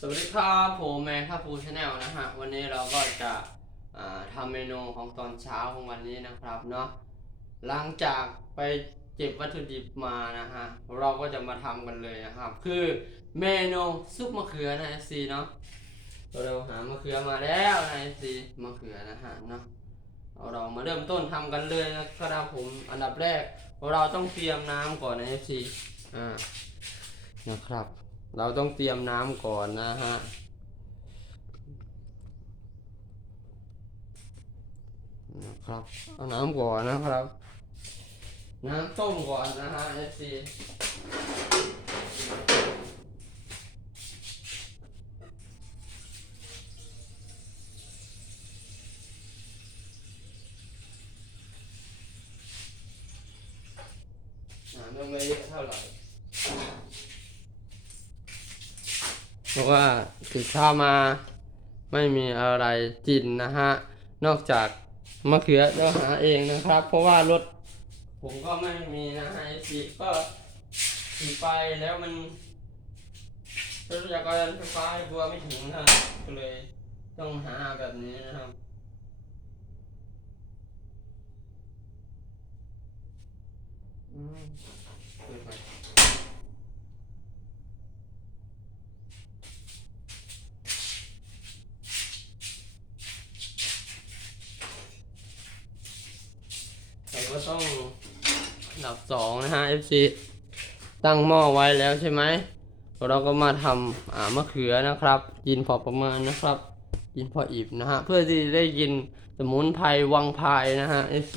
สวัสดีครับผมแมนครับฟูชาแนลนะฮะวันนี้เราก็จะอ่าทำเมนูของตอนเช้าของวันนี้นะครับเนาะหลังจากไปเก็บวัตถุดิบมานะฮะเราก็จะมาทำกันเลยนะครับ คือเมนูซุปมะเขือนะซีเนาะเราหามะเขือมาแล้วนะซีมะเขือนะฮะเนาะเอาเรามาเริ่มต้นทำกันเลยนะครับผมอันดับแรกเราต้องเตรียมน้ำก่อนนะซีอ่านะครับ เราต้องเตรียมน้ำก่อนนะฮะ นะครับ เอาน้ำก่อนนะครับ น้ำต้มก่อนนะฮะเอฟซีน้ำต้องไม่เยอะเท่าไหร่ เพราะว่าตื่นเช้ามาไม่มีอะไรกินนะฮะ นอกจากมะเขือเราหาเองนะครับ เพราะว่ารถผมก็ไม่มีนะฮะไอซีก็ขี่ไปแล้วมันรถจักรยานไฟฟ้าตัวไม่ถึงนะก็เลยต้องหาแบบนี้นะครับอืมเปิดไฟ เราก็ต้องอันดับสองนะฮะ FC ตั้งหม้อไว้แล้วใช่ไหมเราก็มาทำอ่ามะเขือนะครับ กินพอประมาณนะครับ กินพออิ่มนะฮะ เพื่อที่ได้กินสมุนไพรวังพายนะฮะ FC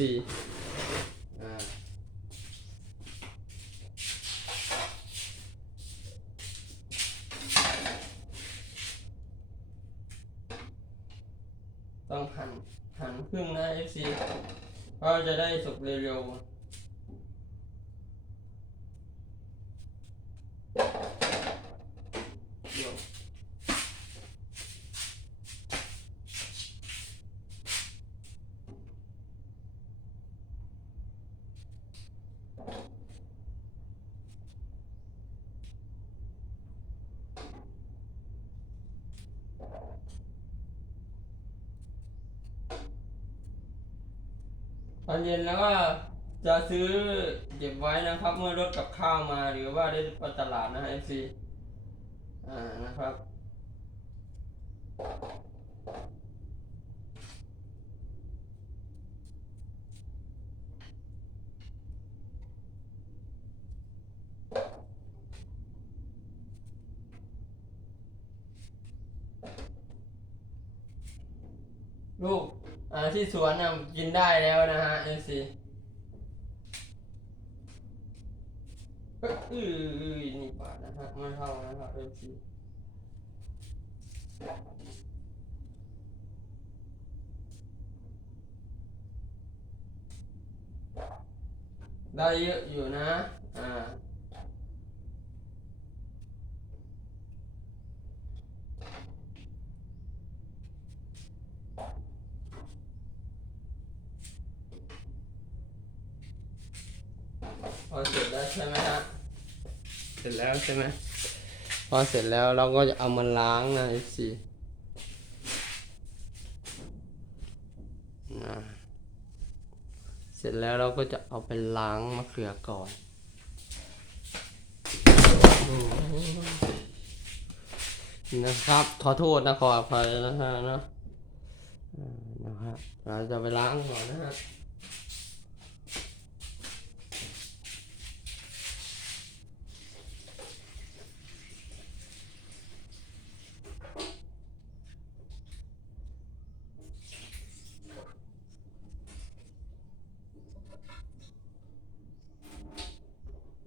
ต้องหั่นหั่นครึ่งนะ FC ก็จะได้สุกเร็วๆ อนเย็นแล้วก็จะซื้อเก็บไว้นะครับ เมื่อรถกับข้าวมาหรือว่าได้ไปตลาดนะเอฟซีอ่านะครับ ลูกอ่า ที่สวนน่ะกินได้แล้วนะฮะเอ้ยอื้อนี่ปาดนะฮะไม่เท่านะครับ FC ได้เยอะอยู่นะ อ่า พอเสร็จแล้วใช่ไหมฮะเสร็จแล้วใช่ไหมพอเสร็จแล้วเราก็จะเอามาล้างนะสินะเสร็จแล้วเราก็จะเอาไปล้างมะเขือก่อนนะครับขอโทษนะขออภัยนะฮะเนาะอ่านะครับเราจะไปล้างก่อนนะฮะ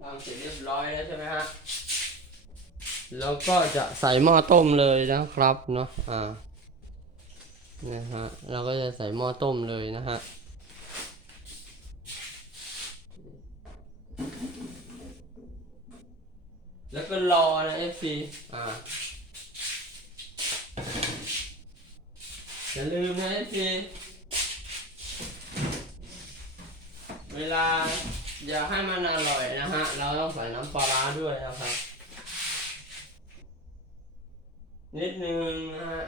ทำเสร็จเรียบ ร้อยแล้วใช่ไหมฮะ แล้วก็จะใส่หม้อต้มเลยนะครับเนาะ อ่า นะฮะ เราก็จะใส่หม้อต้มเลยนะฮะแล้วก็รอนะ FC อ่า อย่าลืมนะ FC เวลา อยาให้มันอร่อยนะฮะ เราต้องใส่น้ำปลาร้าด้วยนะครับ นิดนึงนะฮะ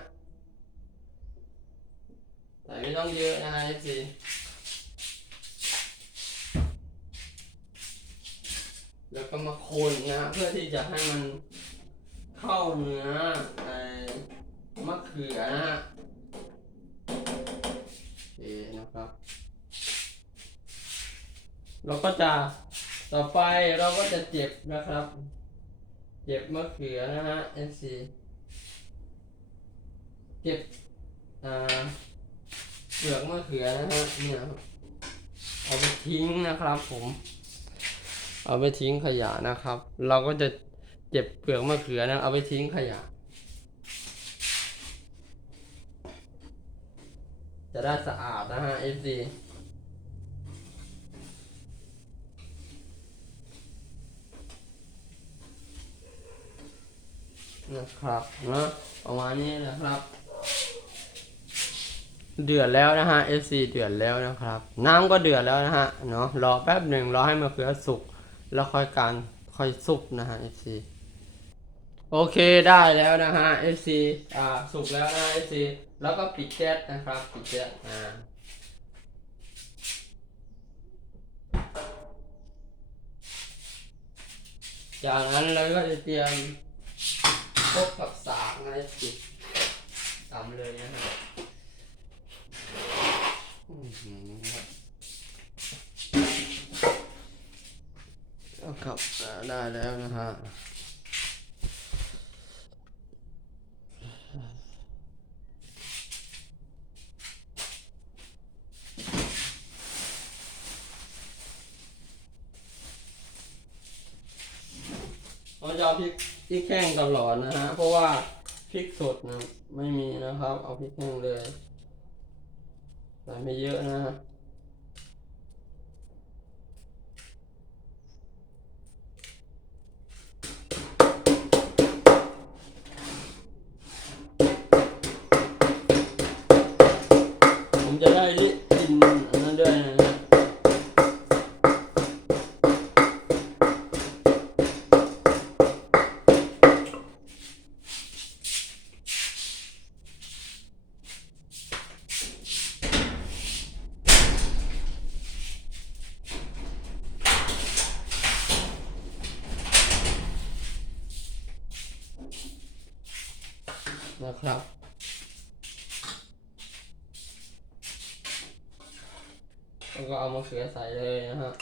แต่ไม่ต้องเยอะนะฮะสิแล้วก็มาคนนะฮะเพื่อที่จะให้มันเข้าเนื้อในมะเขือนะฮะโอเคนะครับ เราก็จะต่อไปเราก็จะเจ็บนะครับ เจ็บมะเขือนะฮะ NC เก็บอ่าเปลือกมะเขือนะฮะเนี่ยเอาไปทิ้งนะครับผม เอาไปทิ้งขยะนะครับ เราก็จะเจ็บเปลือกมะเขือนะเอาไปทิ้งขยะ จะได้สะอาดนะฮะ FC นะครับนะประมาณนี้นะครับ เดือดแล้วนะฮะ FC เดือดแล้วนะครับ น้ำก็เดือดแล้วนะฮะเนาะรอแป๊บหนึ่งรอให้มะเขือสุกแล้วค่อยการค่อยสุกนะฮะ FC โอเคได้แล้วนะฮะ FC อ่าสุกแล้วนะ FC แล้วก็ปิดแก๊สนะครับ ปิดแก๊สอ่าจากนั้นเราก็จะเตรียม พบกับสากนะ FC ตามเลยนะฮะอื้อหือเอาครับได้แล้วนะฮะเราจะพริก พริกแห้งตลอดนะฮะ เพราะว่าพริกสดนะไม่มีนะครับ เอาพริกแห้งเลยใส่ไม่เยอะนะ นะครับแล้วก็เอามะเขือใส่เลยนะฮะ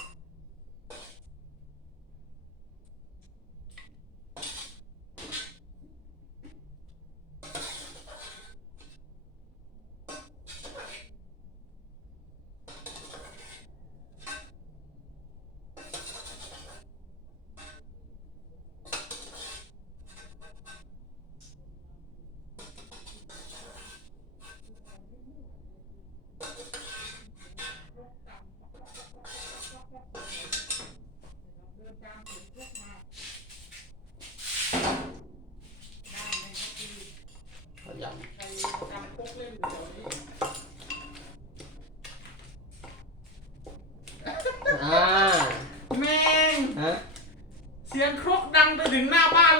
ขยำอ่า แม่ง ฮะ เสียงครกดังไปถึงหน้าบ้าน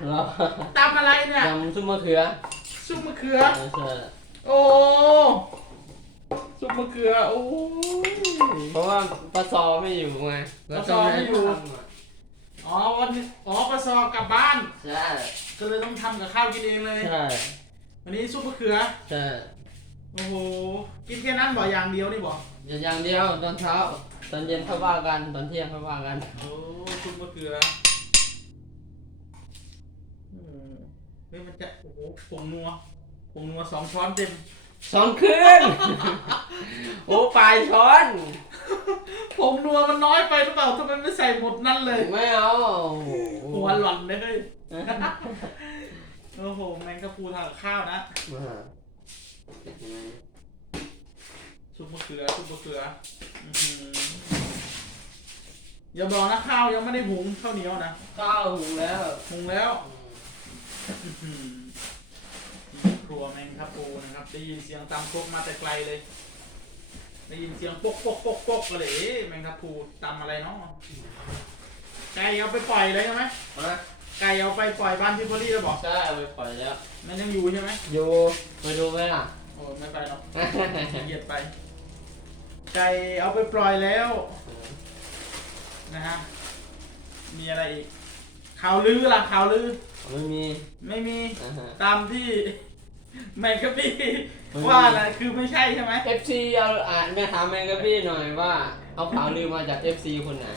เลยนะเราตำอะไรเนี่ยยำซุปมะเขือซุปมะเขือไม่ใช่โอ้ซุปมะเขือโอ้ย เพราะว่าปลาซอไม่อยู่ไงปลาซอไม่อยู่แล้วก็เลทำะอ๋อวันนี้อ๋อปลาซอกลับบ้าน ใช่ก็เลยต้องทำกับข้าวกินเองเลย ใช่วันนี้ซุปมะเขือ ใช่โอ้โห กินแค่นั้นบ่อย่างเดียวนี่บ่อย่างเดียวตอนเช้า ตอนเย็นค่อยว่ากันตอนเที่ยงค่อยว่ากัน โอ้ซุปมะเขืออืม เฮ้ยมันจะโอ้โหผงนัวผงนัวสองช้อนเต็มช้อนครึ่งโอ้ปลายช้อนผงนัวมันน้อยไปหรือเปล่าทำไมไม่ใส่หมดนั่นเลยไม่เอาโอ้โหหัวหล่อนเลยเฮ้ยโอ้โหแมงกะพรูทานกับข้าวนะมาซุปมะเขือซุปมะเขืออื้อหืออย่าบอกนะข้าวยังไม่ได้หุงข้าวเหนียวนะข้าวหุงแล้วหุงแล้วอื้อหือ ครัวแมงกะพรูนะครับ ได้ยินเสียงตำครกมาแต่ไกลเลย ได้ยินเสียงปกปกปกปกเลยแมงกะพรูตำอะไรเนาะไก่เอาไปปล่อยเลยใช่ไหมไก่เอาไปปล่อยบ้านพี่พอลี่แล้วบอกใช่เอาไปปล่อยแล้วมันยังอยู่ใช่ไหมอยู่ไปดูไหมล่ะโอ้ไม่ไปหรอกขี้เกียจไป ไก่เอาไปปล่อยแล้ว นะฮะมีอะไรอีกข่าวลือล่ะข่าวลือ ไม่มี ไม่มีอ่าฮะ ตามที่แมงกะพี่ไม่มีว่าอะไรคือไม่ใช่ใช่ไหม FC เอาอ่านแม่ถามแมงกะพี่หน่อยว่า เอาข่าวลือมาจาก FC คนไหน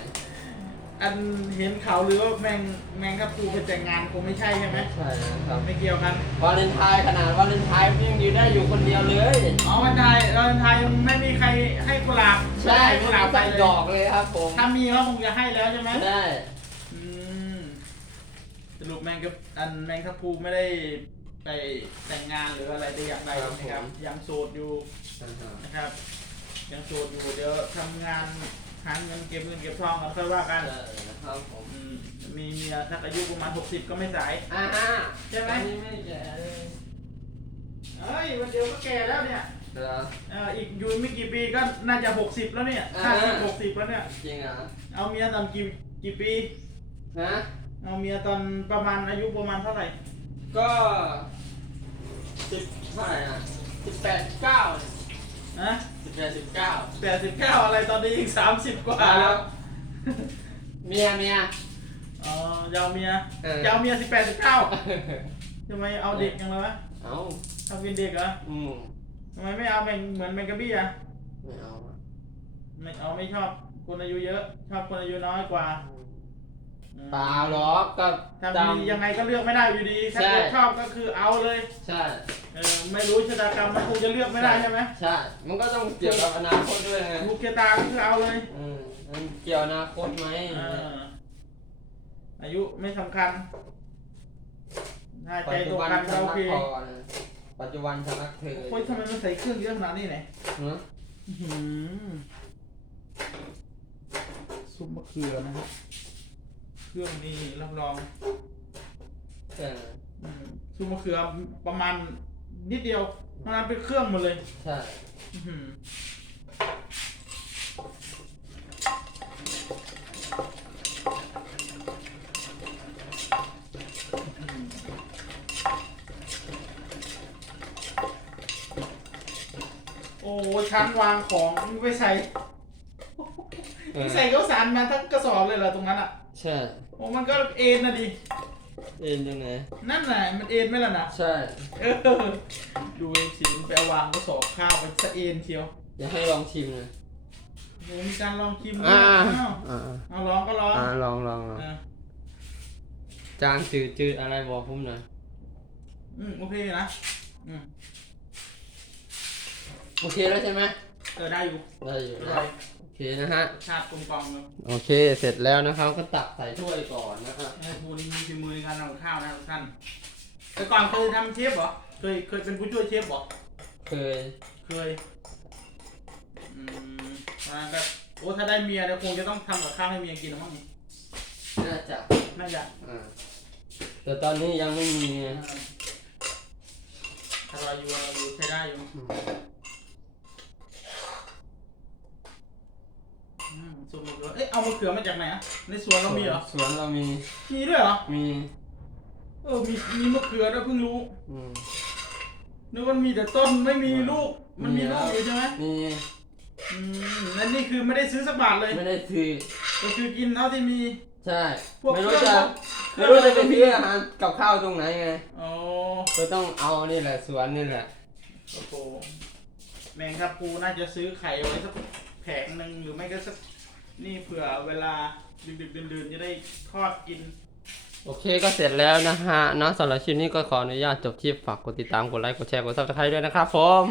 อันเห็นข่าวลือว่าแมงแมงกะพรูไปแต่งงานคงไม่ใช่ใช่ไหมใช่นะครับไม่เกี่ยวกันวาเลนไทน์ขนาดวาเลนไทน์ยังอยู่ได้อยู่คนเดียวเลย อ๋อวันไทยวันไทยยังไม่มีใครให้กุหลาบใช่ไม่กุให้หลาบไปใส่เลยดอกเลยครับผมถ้ามีก็คงจะให้แล้วใช่ไหม ได้อืมส รุปแมงกะอันแมงกะพรูไม่ได้ไปแต่งงานหรืออะไรแต่อย่างใดนะครับยังโสดอยู่อ่าฮะนะครับยังโสดอยู่เดี๋ยวทำงานหาเงินเก็บเงินเก็บทองกันค่อยว่ากันใช่นะครับผมอืมมีเมียสักอายุประมาณ 60 ก็ไม่สาย อ่าฮะใช่ไหมอันนี้ไม่แก่เลยเอ้ยวันเดียวก็แก่แล้วเนี่ยเหรอ เอ่ออีกอยู่ไม่กี่ปีก็น่าจะ 60 แล้วเนี่ยอ่า ห้าสิบหกสิบแล้วเนี่ยจริงเหรอเอาเมียตอนกี่กี่ปีฮะ เอาเมียตอนประมาณอายุประมาณเท่าไหร่ ก็สิบเท่าไหร่นะสิบแปดเก้านะสิบแปดสิบเก้าแปดสิบเก้าอะไรตอนนี้อีกสามสิบกว่าแล้ว เมียเมีย อ๋อจะเอาเมียเออจะเอาเมียสิบแปดสิบเก้าทำไมเอาเด็กยังเลยวะเอาเอาเป็นเด็กเหรออืมทำไมไม่เอาเป็นเหมือนแมงกะบี้อะไม่เอาอะไม่เอาไม่ชอบคนอายุเยอะ ชอบคนอายุน้อยกว่า อืม เปล่าหรอกก็ถ้าตามมียังไงก็เลือกไม่ได้อยู่ดีถ้าใช่เกิดชอบก็คือเอาเลยใช่เออไม่รู้ชะตากรรมมันคงจะเลือกไม่ได้ใช่ไหมใช่ มันก็ต้องเกี่ยวกับอนาคตด้วยไงลูกชะตาก็คือเอาเลยอืมมันเกี่ยวอนาคตไหมเอออายุไม่สำคัญถ้าใจปัจตจุรงบันกันก็ฉันโอรักเคพอนะปัจจุบันฉันรักเธอโอ้ยทำไมมันใส่เครื่องเยอะขนาดนี้เนี่ย ฮะอื้อหือซุปมะเขือนะครับ เครื่องนี้รับรองเอออืมซุปมะเขือประมาณนิดเดียวมันเป็นเครื่องหมดเลย ใช่อื้อหือโอ้ยชั้นวางของไม่ใส่เออใส่ข้าวสารมาทั้งกระสอบเลยเหรอตรงนั้นอะ ใช่โอ้มันก็เอ็นนะดิ เอ็นยังไง นั่นน่ะมันเอ็นไหมล่ะนะใช่ เออ ดูไอ้สินไปเอาวางกระสอบข้าวไปสะเอ็นเชียวเดี๋ยวให้ลองชิมนะโอ้มีการลองชิมด้วอ่ายอ้าวอ่าเอาลองก็ลองอ่าลองลองลองเออจานจืดจืดอะไรบอกผมหน่อยอืมโอเคนะอืมโอเคแล้วใช่ไหมเออได้อยู่ ได้อยู่ได้ นะโอเคนะฮะ ชาติกลมกล่อมเลยโอเค เสร็จแล้วนะครับ ก็ตักใส่ถ้วยก่อนนะฮะไอ้ภูนี่มีฝีมือในการทำข้าวนะทุกท่านแต่ก่อนเคยทำเชฟเหรอ เคย เคยเป็นผู้ช่วยเชฟเหรอ เคย เคย อืมอ่าก็โอ้ ถ้าได้เมียเดี๋ยวคงจะต้องทำกับข้าวให้เมียกินแล้วมั้งนี่น่าจะ น่าจะอ่า แต่ตอนนี้ยังไม่มีไงอร่อยอยู่อร่อยอยู่ใช้ได้อยู่ อืม อืมสูตรมะเขือเอ้ยเอามะเขือมาจากไหนอะในสวนเรามีเหรอสวนเรามีมีด้วยเหรอมีเออมีมีมะเขือด้วยเพิ่งรู้อืมนึกว่ามีแต่ต้นไม่มีลูกมันมีมีลูกอยู่ใช่ไหมมีอืมนั่นนี่คือไม่ได้ซื้อสักบาทเลยไม่ได้ซื้อก็คือกินเท่าที่มี ใช่ พวกไม่รู้เครื่จะองไม่รู้จะไปซื้ออาหารกับข้าวตรงไหนไงอ๋อก็ต้องเอานี่แหละสวนนี่แหละโอ้โหแมงครับปูน่าจะซื้อไข่ไว้สักแผงหนึ่งหรือไม่ก็สัก นี่เผื่อเวลาดึกๆดื่นๆจะได้ทอดกิน โอเคก็เสร็จแล้วนะฮะเนาะสำหรับคลิปนี้ก็ขออนุญาตจบที่ฝากกดติดตามกดไลค์กดแชร์กดซับสไครต์ด้วยนะครับผม